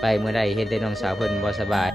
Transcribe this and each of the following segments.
ไปเมื่อใดเห็นแต่น้องสาวเพิ่นบ่สบาย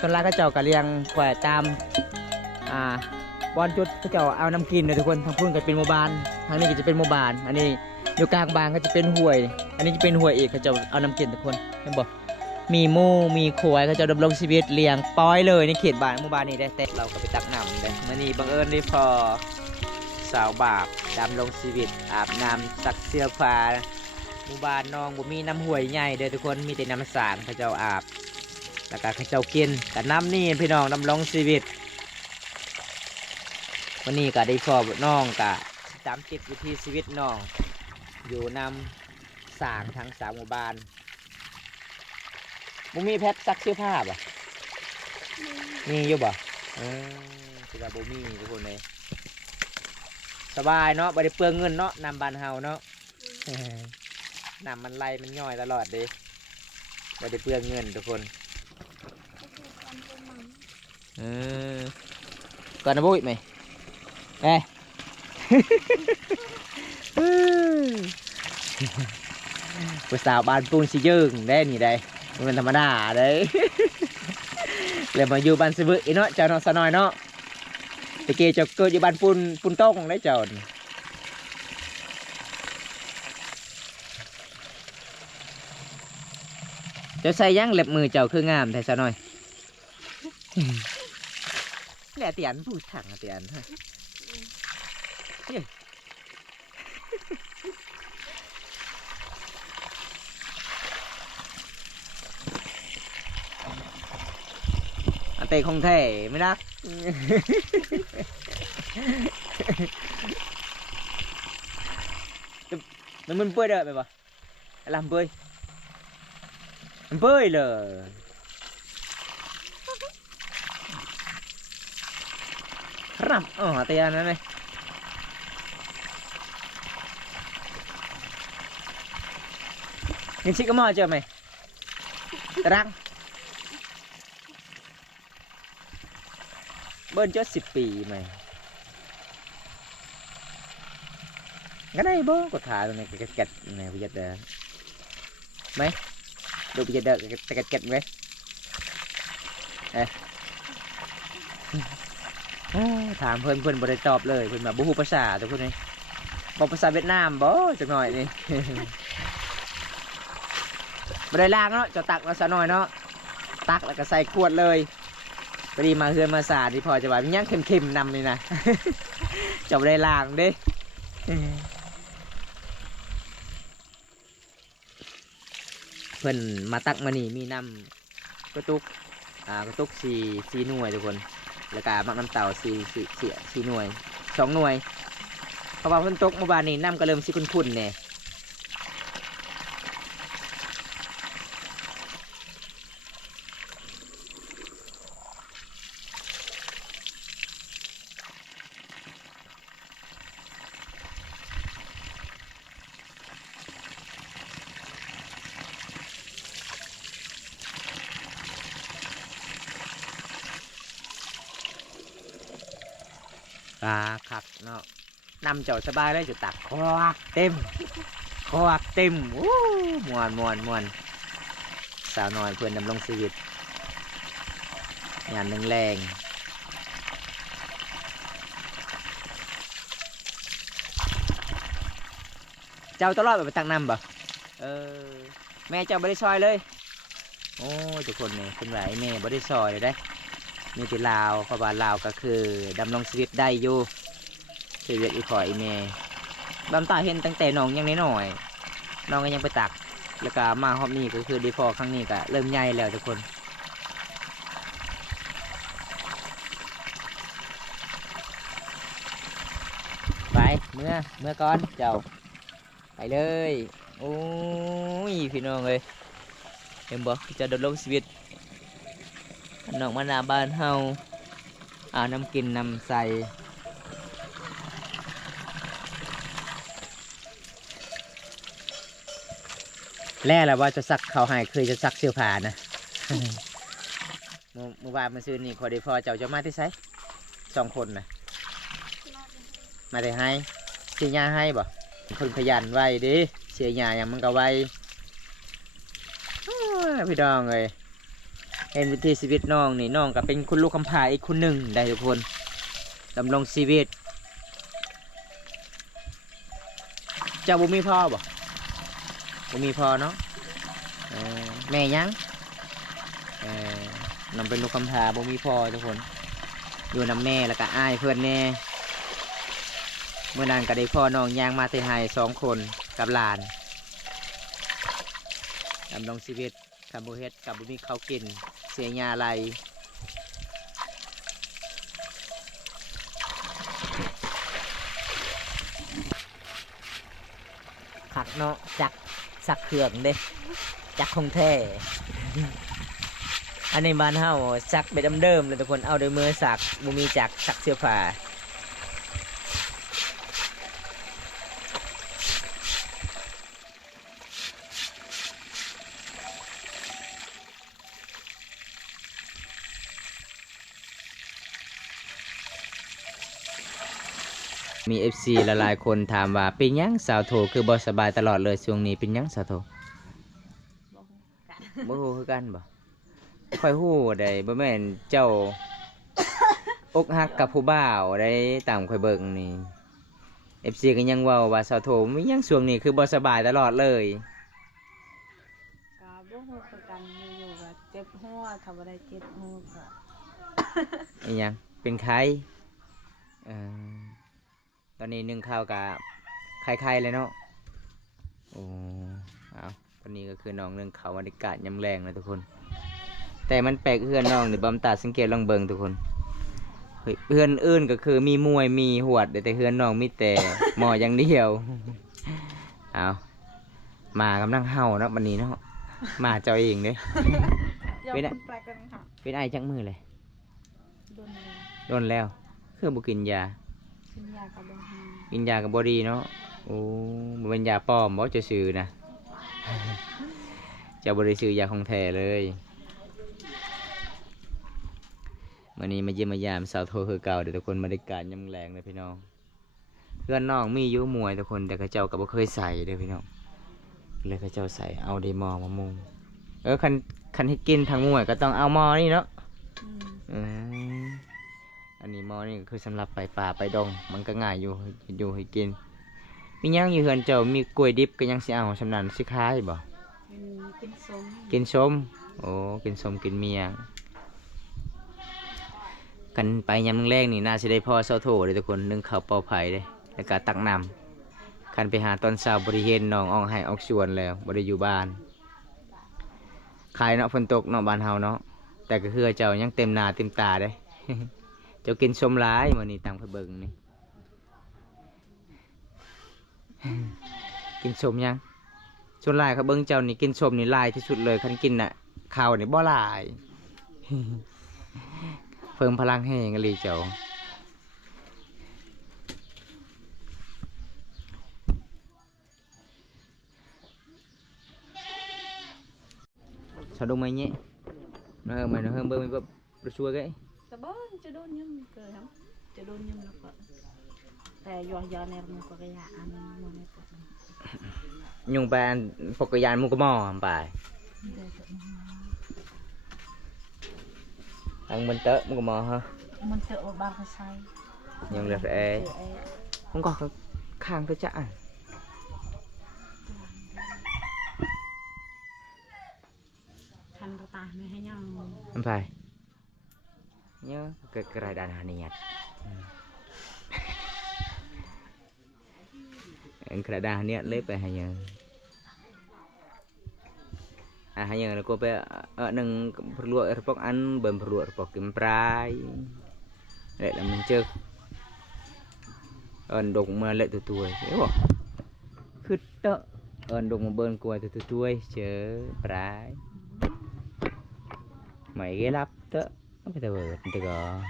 ส่วนรากก็เจ้าก็เลี้ยงแขวตามบอนจุดก็เจ้าเอาน้ำกินเลยทุกคนทางพุ่นก็เป็นหมู่บ้านทางนี้ก็จะเป็นหมู่บ้านอันนี้อยู่กลางบ้านก็จะเป็นห้วย อันนี้จะเป็นห้วยอีกก็จะเอาน้ำกินทุกคนเห็นบ่มีหมูมีควายก็จะดำรงชีวิตเลี้ยงปล่อยเลยในเขตบ้านหมู่บ้านนี้ได้แต่เราก็ไปตักน้ำได้มื่อนี้บังเอิญได้พอสาวบาปดำรงชีวิตอาบน้ำซักเสื้อผ้าหมู่บ้านน้องบ่มีน้ำห้วยใหญ่เด้อทุกคนมีแต่น้ำสางเขาเจ้าอาบแล้วก็เขาเจ้ากินกับน้ำนี่พี่น้องดำรงชีวิตวันนี้ก็ได้พอน้องก็ตามติดวิถีชีวิตน้องอยู่นำสางทั้ง3 หมู่บ้านบ่มีแพทซักเสื้อผ้าบ่มีอยู่บ่คือว่าบ่มีทุกคนเลยสบายเนาะบ่ได้เปลืองเงินเนาะนำบ้านเฮาเนาะนำมันไหลมันย่อยตลอดเลยบ่ได้เปลืองเงินทุกคนก่อนนะบุ้ยไหมผู้สาวบ้านปูนสิยืงได้นี่ได้มันธรรมดาได้เลยมาอยู่บ้านสิบึเนาะเจ้าน้องสนอยเนาะตะเกียเจ้าเกิดอยู่บ้านปูนต้งได้เจ้าใส่ยังเล็บมือเจ้าคืองามแต่สนอยแหละเตียนพูดถังเตียนฮะอันเตะคงแท้ไม่ได้มันเปื่อยเด้อไปปะlàm bơi bơiเลยครับเตียนนั่นเลยnhìn chị có mò chưa mày răng bên cho 10 ปี mày cái này bố có thả này cái kẹt này bây giờ mấy được bây giờ đợi cái kẹt mấyถามเพื่อนบริตอบเลยเพื่อนมาบูฮูภาษาทุกคนนี่บอกภาษาเวียดนามบ่จักหน่อยนี่บริล่างเนาะจะตักมาซะหน่อยเนาะตักแล้วก็ใส่ขวดเลยพอดีมาเฮือนมาสาที่พอจะว่ามีย่างเค็มๆนำนี่นะจะบริล่างเด้เพื่อนมาตักมานี่มีน้ำกระตุก4 หน่วยทุกคนแล้วก็มักน้ำเต่า4 หน่วย 2 หน่วยเพราะว่าฝนตกเมื่อวานนี้น้ำก็เริ่มสิขุ่นๆเนี่ยคักเนาะนำเจ้าสบายเลยจุดตักควักเต็มมวนสาวน้อยเพื่อนดำรงชีวิตงานแรงเจ้าตลอดไปตักน้ำบ่แม่เจ้าไม่ได้ซอยเลยโอ้ทุกคนเนี่ยคุณไหวแม่ไม่ได้ซอยเลยได้มีที่ลาวเพราะว่าลาวก็คือดำรงชีวิตได้อยู่ชีวิตอีขอยเมย์บำตาเห็นตั้งแต่น้องยังน้อยน้องก็ยังไปตัก แล้วก็มาฮอบนี้ก็คือดีพอครั้งนี้ก็เริ่มใหญ่แล้วทุกคนไปเมื่อก่อนเจ้าไปเลยโอ้ยพี่น้องเลยเห็นบอกจะดำรงชีวิตน้องมานาบ้านเฮาน้ำกินน้ำใสแล่แล้วว่าจะซักเขาให้เคยจะซักเสื้อผ้านะ เมื่อวานมาซื้อนี่พอดีพอเจ้าจะมาที่ไส2 คนนะมาได้ให้เสียยาให้บ่คนขยันไว้ดิเสียยาอย่างมันก็ไวพี่น้องเลยเห็นวิถีชีวิตน้องนี่น้องก็เป็นคุณลูกคำพาอีกคนหนึ่งได้ทุกคนดำรงชีวิตเจ้าบุมีพ่อบ่บุมีพ่อเนาะแม่ยังน้องเป็นลูกคำพาบุมีพ่อทุกคนอยู่นำแม่แล้วก็อ้ายเพื่อนแน่เมื่อนานก็ได้พ่อน้องยางมาเตะไฮ2 คนกับหลานดำรงชีวิตกับบุเฮ็ดกับบุมีเขากินเสียยาอะไรขัดเนาะจักสักเครื่องเด้จักคงแท้ อันนี้บ้านเฮาสักไปเดิมๆเลยทุกคนเอาด้วยมือสักบุมีจักสักเสื้อผ้ามี FC หลายๆคนถามว่าเป็นยังสาวโทคือบ่สบายตลอดเลยช่วงนี้เป็นยังสาวโทบ่ฮู้คือกันบ่ค่อยฮู้ได้บ่แม่นเจ้าอกหักกับผู้บ่าวได้ตามค่อยเบิ่งนี่ FC ก็ยังเว้าว่าสาวโทมียังช่วงนี้คือบ่สบายตลอดเลยก็บ่ฮู้คือกันอยู่ๆก็เจ็บหัวถ้าบ่ได้เจ็บหัวก็ อีหยังเป็นไข้ตอนนี้นึ่งข้าวกับไข่ๆเลยเนาะโอ้เอาตอนนี้ก็คือน้องนึ่งข้าวบรรยากาศยามแรงนะทุกคนแต่มันแปลกเพื่อนน้องนี่บำตาสังเกตลองเบิ่งทุกคนเฮ้ยเพื่อนอื่นก็คือมีมวยมีหวดแต่เพื่อนน้องมีแต่หมออย่างเดียวเอามากำลังเห่าเนาะวันนี้เนาะมาเจ้าเองเด้เป็นไอจังมือเลยโดนแล้วคือบุกินยากินยากับบอดีเนาะโอ้บ่เป็นยาปลอมบ่จะซื้อนะ จะบริซื้อยาของแท้เลยวันนี้มาเยี่ยมมายามสาวโทคือเก่าเดี๋ยวทุกคนมาได้การยำแรงเลยพี่น้องเพื่อนน้องมีอยู่มวยทุกคนแต่กระเจ้าก็บ่เคยใส่เลยพี่น้องเลยกระเจ้าใส่เอาได้มอมามุงคันให้กินทางมวยก็ต้องเอามอนี่เนาะอันนี้มอนี่ก็คือสำหรับไปป่าไปดงมันก็ง่ายอยู่ให้กินมียังอยู่เฮือนเจ้ามีกล้วยดิบก็ยังสิเอาสำนันสิคายบ่กินส้มโอ้กินส้มกินเมียกันไปยามแรกนี่น่าสิได้พ่อเศร้าโถเลยทุกคนนึ่งข้าวเป่าไผ่เลยแล้วก็ตักน้ำคันไปหาตอนเช้าบริเห็นน้องออกให้ออกชวนแล้วบริอยู่บ้านขายเนาะฝนตกเนาะบ้านเฮาเนาะแต่ก็คือเจ้ายังเต็มหน้าเต็มตาเด้ เจ้ากินส้มร้ายวันนี้ตามไปเบิ่งนี่ กินส้มยังส่วนลายเขาเบิ่งเจ้านี่กินส้มนี่ลายที่สุดเลยคันกินน่ะข้าวนี่บ่ลาย เพิ่มพลังให้ยังลีเจ้าsao đúng mày nhé nó mày nó hơn bơ mày bơ chua cáiแต่บ่จะโดนยังเกิดครับจะโดนยังแล้วก็แต่ยอแนวมันก็กระยาอันมันไม่ปวด nhung bàn phục cái dàn mua cái mò bài ăn bên tớ mua cái mò ha มันเจอบางไซ nhưng là sẽ không có khang tới chả คันกระตายไม่ให้ยัง không phải nhớ cái này đàn hàng nhạt cái đàn này lấy về hay nhờ hanya aku pe neng perlu repok an ben perlu repok kim prai lệ là mình chơi đụng mà lệ từ tuổi thế bỏ khứt đó đụng mà bơn cùi từ tuổi chờ prai mày ghé lắp đó không phải tao từ gò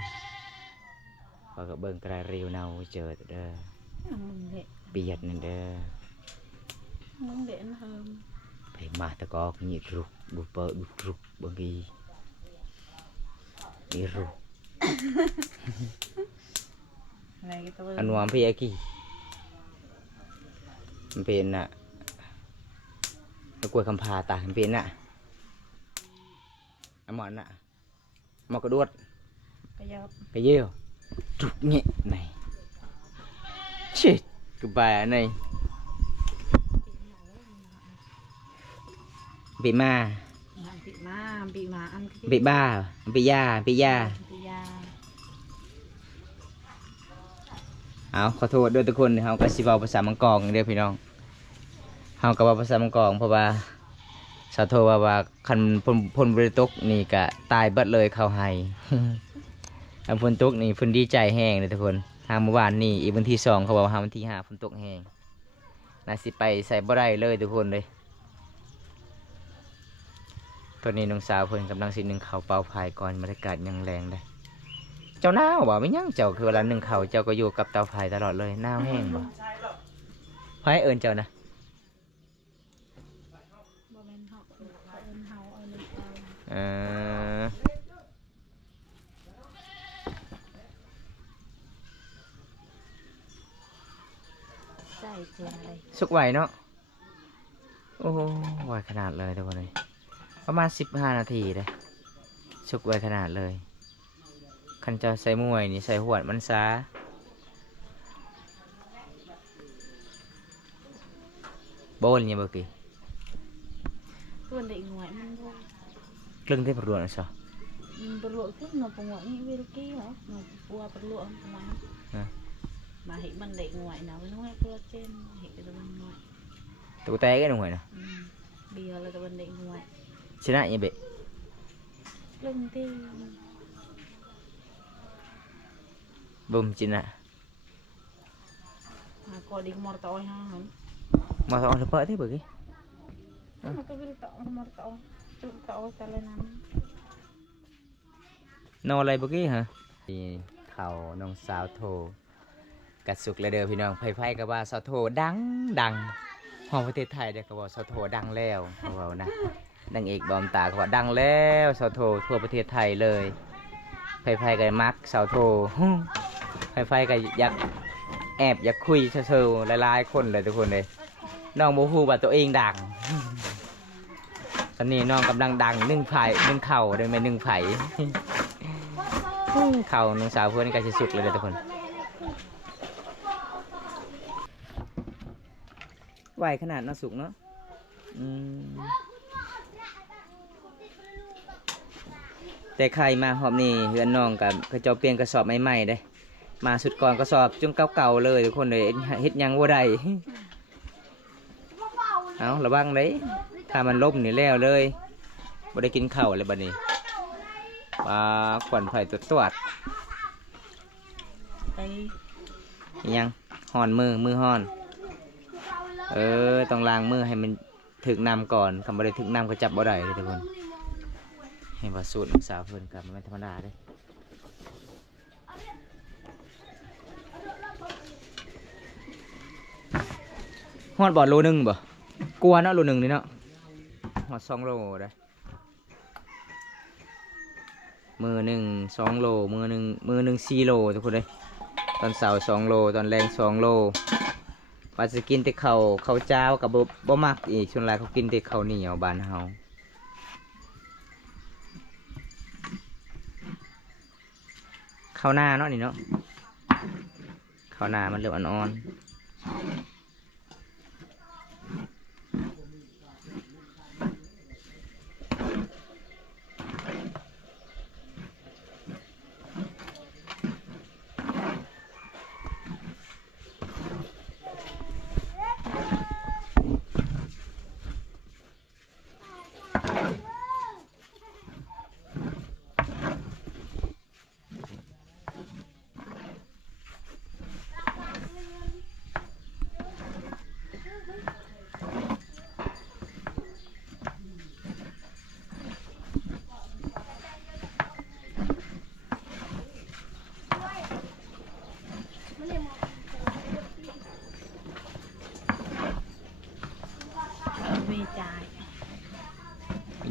và cái bơn cài rìu nào chờ đó biệt này đó muốn để nó hơn phải mà ta có nhịp rụt bụp bơ bụp rụt bằng cái rụt anh muốn phải gìเป็นน่ะกล้วยคำพาตาเป็นน่ะหมอนน่ะหมอกระดวดกระเยี่ยวจุกเงี้ยnày chết cái bài này bị ma bị ba bị daเอาขอโทษด้วยทุกคนเขาก็สิเว้าภาษามังกรเด้อพี่น้องเขาก็เว้าภาษามังกรเพราะว่าสาโทว่าคันพลบริตกนี่ก็ตายเบิดเลยเขาให้ อันฝนตกนี่ฝนดีใจแห้งเลยทุกคนทางเมื่อวานนี่อีกวันที่2เขาบอกว่าวันที่5ฝนตกแห้งน่าสิไปใส่บ่ได้เลยทุกคนเลยตอนนี้น้องสาวเพิ่นกำลังสินึ่งข้าวเปล่าพายก่อนบรรยากาศยังแรงเลยเจ้าหน้าบ่ไม่ยั่งเจ้าคือเวลานึ่งข้าวเจ้าก็อยู่กับเตาไฟตลอดเลยหน้าแห้งบ่ไฟเอิญเจ้านะสุกไหวเนาะโอ้ไหวขนาดเลยทุกคนเลยประมาณ15 นาทีเลยสุกไหวขนาดเลยคันจะใส่มวยนี่ใส่หวดมันซาโบนยังบ่กี่Tuần định ngoại mang thôi. Lưng thế perlu nasa? Perlu tu no penguat ni wirki lah, no buat perlu kemana? Mahik man định ngoại nào với ngoại collagen, mahik cái bên ngoại. Tụ té cái ngoại nè. Bây giờ là cái bên định ngoại. Xin lại như vậy. Lưng thì bùm chín ạ. Có đi mò tỏi ha hả? Mò tỏi là bợ thế bởi cái. Mà tôi biết mò tỏi ta lên ăn. Nô lại bởi cái hả? Thì khảo nông sao thô. Cắt sụt lại đờiพี่น้องไพ่กับว่าสาวโทดังห้องประเทศไทยเด็กก็บอกสาวโทดังแล้วเขาบอกนะนางเอกบอมตาเขาบอกดังแล้วสาวโททั่วประเทศไทยเลยไพ่ก็มักสาวโทไพ่ก็อยากแอบอยากคุยเชิญหลายๆคนเลยทุกคนเลยน้องโมฮูว่าตัวเองดังตอนนี้น้องกำลังดังนึ่งเข่าได้ไหมนึ่งไผ่เข่าน้องสาวเพื่อนก็จะสุดเลยทุกคนไหวขนาดน่าสุกเนาะแต่ใครมาหอบนี่เฮือนน้องกับกระเจ้าเปลี่ยนกระสอบใหม่ๆได้มาสุดก่อนกระสอบจุ่มเก่าๆเลยทุกคนเลยเฮ็ดยังว่าใดเอาระวังเลยถ้ามันล่มนี่แล้วเลยบ่ได้กินข้าวเลยบัดนี้ปลาขวัญไผ่ตัวยังห่อนมือห่อนต้องล้างมือให้มันถึกน้ำก่อนคำว่าได้ถึกน้ำก็จับบ่ได้เลยทุกคนให้ว่าสูตรสาวเพิ่นกับมันไม่ธรรมดาเลยฮอดบ่โลนึงบ่กลัวเนาะโลนึงนี่เนาะฮอด2 โลได้มือหนึ่ง2 โลมือหนึ่ง4 โลทุกคนเลยตอนเสาร์2 โลตอนแรง2 โลว่าจะกินแต่ข้าวเจ้ากับบ่มักอีกส่วนหลายเขากินแต่ข้าวเหนียวบ้านเฮาข้าวหน้าเนาะนี่เนาะข้าวหน้ามันเริ่มอ่อน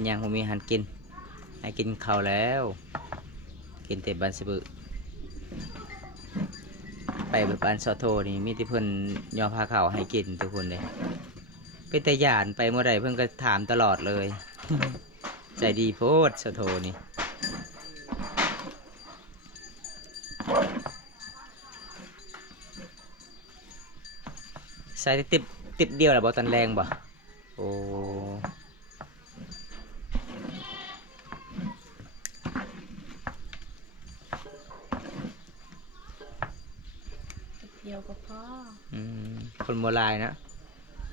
หยังบ่มีอาหารกินให้กินข้าวแล้วกินแต่บันสะบึไปบ้านซอโทนี่มีที่เพิ่นยอมพาข้าวให้กินทุกคนเลยเป็นแต่หยานไปเมื่อใดเพิ่นก็ถามตลอดเลย ใจดีโพดซอโทนี่ใส่ติบเดียวแหละบ่ตันแรงบ่โอ้ เดียวก็พอ คนโบราณนะ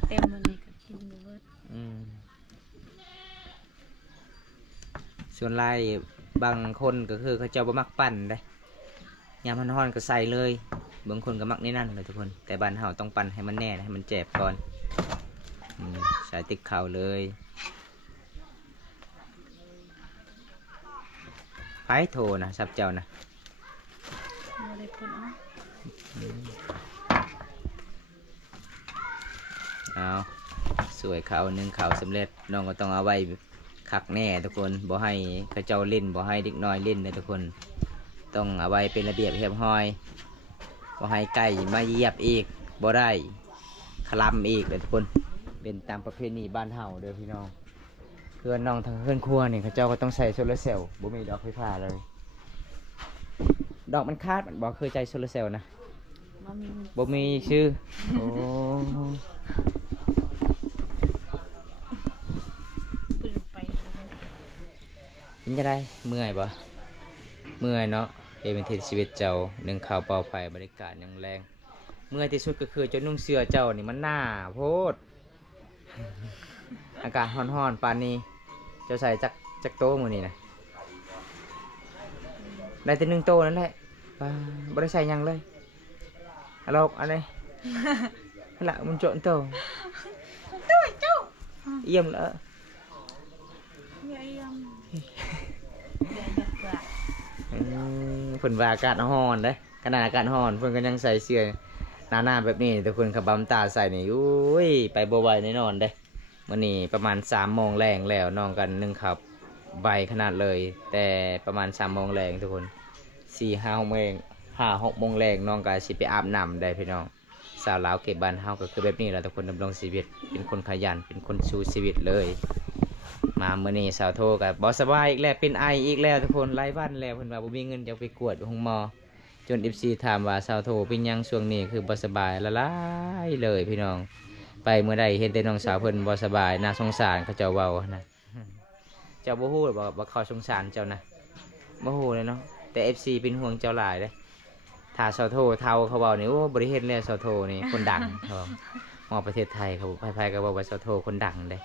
เต็มมันนี่ก็กินอยู่เบิด ส่วนลายบางคนก็คือเขาเจ้าบ่มักปั่นได้ยามมันฮ้อนก็ใส่เลยบางคนก็มักนี่นั่นเลยทุกคนแต่บ้านเฮาต้องปั่นให้มันแน่ให้มันเจ็บก่อนใส่ติ๊กเข่าเลยไผโทรนะซับเจ้านะ บ่ได้เพิ่นเอา เอาสวยเขาหนึ่งเขาสำเร็จน้องก็ต้องเอาไว้คักแน่ทุกคนบ่ให้เขาเจ้าเล่นบ่ให้เด็กน้อยเล่นนะทุกคนต้องเอาไว้เป็นระเบียบเรียบร้อยบ่ให้ไก่มาเหยียบอีกบ่ได้คลำอีกเลยทุกคนเป็นตามประเพณีบ้านเฮาเด้อพี่น้องเพื่อนน้องทางเพื่อนครัวนี่เขาเจ้าก็ต้องใส่โซลาร์เซลล์บ่มีดอกไฟฟ้าเลยดอกมันคาดมันบ่เคยใจโซลาร์เซลล์นะ บ่มี บ่มีชื่อโอ้ ปืนไป เป็นจะได้เมื่อยบ่เมื่อยเนาะเป็นทีชีวิตเจ้าหนึ่งข่าวเป่าไฟบรรยากาศยังแรงเมื่อยที่สุดก็คือเจ้านุ่งเสื้อเจ้านี่มันหน้าโพดอากาศร้อนๆปานนี้เจ้าใส่จักโตมื้อนี้นะได้แต่1 โตนั่นแหละบ่ได้ใส่หยังเลยอะลอกอันนี้ ละมันโจนโตเยี่ยมแล้ว เยี่ยมเดี๋ยวจะกลับ เพิ่นว่าอากาศร้อนเด้ขนาดอากาศร้อนเพิ่นก็ยังใส่เสื้อหนาๆแบบนี้แต่เพิ่นขับบัมตาใส่นี่อุ้ยไปบ่ไหวแน่นอนเด้มื้อนี้ประมาณ3 โมงแรงแล้วน้องกัน1ขับใบขนาดเลย แต่ประมาณ3 โมงแรงทุกคน4-5 โมง5-6 โมงแรงน้องก็สิไปอาบน้ำได้พี่น้องสาวลาวเก็บบ้านเฮาก็คือแบบนี้แหละทุกคนดำรงชีวิตเป็นคนขยันเป็นคนสู้ชีวิตเลยมาเมื่อนี้สาวโทกับบอสบายอีกแล้วเป็นไออีกแล้วทุกคนไล่บ้านแล้วเพิ่นว่าบ่มีเงินจะไปกวดห้องหมอจน FC ถามว่าสาวโทเป็นหยังช่วงนี้คือบอสบายละลายเลยพี่น้องไปเมื่อใดเห็นแต่น้องสาวเพิ่นบอสบายน่าสงสารเขาเจ้าเว้านะเจ้าบ่ฮู้บ่ว่าเขาสงสารเจ้านะบ่ฮู้เลยเนาะแต่ FC เป็นห่วงเจ้าหลายเด้ถ้าสาวโทเท่าเขาเว้านี่โอ้บ่ได้เห็นแล้วสาวโทนี่คนดังเขาบอกมองประเทศไทยเขาไผๆก็บอกว่าสาวโทคนดังเด้